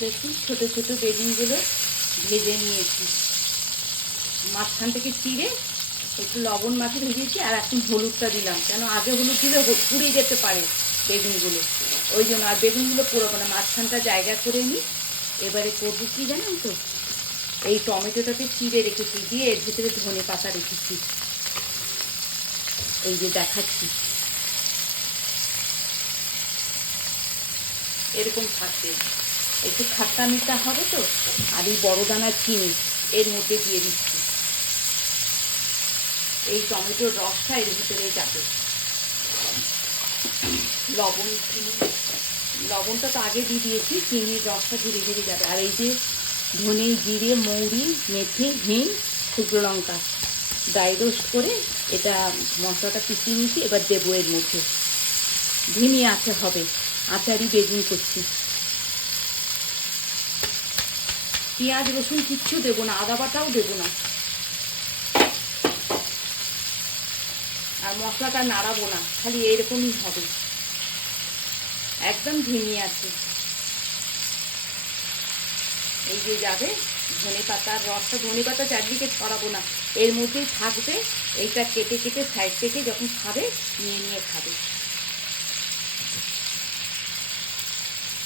দেখুন ছোটো ছোটো বেগুনগুলো ভেজে নিয়েছি, মাঝখান থেকে চিড়ে একটু লবণ মাখিয়ে ভেজেছি, আর এখন হলুদটা দিলাম, কেন আগে হলুদ দিলে পুড়ে যেতে পারে বেগুনগুলো, ওই জন্য। আর বেগুনগুলো পোড়াবো না, মাঝখানটা জায়গা করে নিই। এবারে করবো কি জানেন তো, এই টমেটোটাকে চিড়ে রেখেছি, দিয়ে এর ভেতরে ধনে পাতা রেখেছি, এই যে দেখাচ্ছি, এরকম থাকবে। একটু খাট্টা মিঠা হবে তো। আর এই বড় দানার চিনি এর মধ্যে দিয়ে দিচ্ছি, এই টমেটোর রসটা এর ভিতরে যাবে। লবণ, চিনি, লবণটা তো আগে দিয়ে দিয়েছি, চিনির রসটা ধীরে ধীরে যাবে। আর এই যে ধনে, জিরে, মৌরি, মেথি, হিং, শুকনো লঙ্কা ড্রাই রোস্ট করে এটা মশলাটা পিষিয়ে নিয়েছি, এবার দেবো এর মধ্যে। ধিমি আঁচে হবে, আচারি বেগুন করছি। পেঁয়াজ রসুন কিচ্ছু দেবো না, আদা বাটাও দেবো না, আর মশলাটা নাড়াবো না, খালি এরকমই হবে, একদম ধিমি আছে। এই যে যাবে ধনে পাতার রসটা, ধনে পাতা চারদিকে ছড়াবো না, এর মধ্যেই থাকবে। এইটা কেটে কেটে সাইড থেকে যখন খাবে নিয়ে নিয়ে খাবে।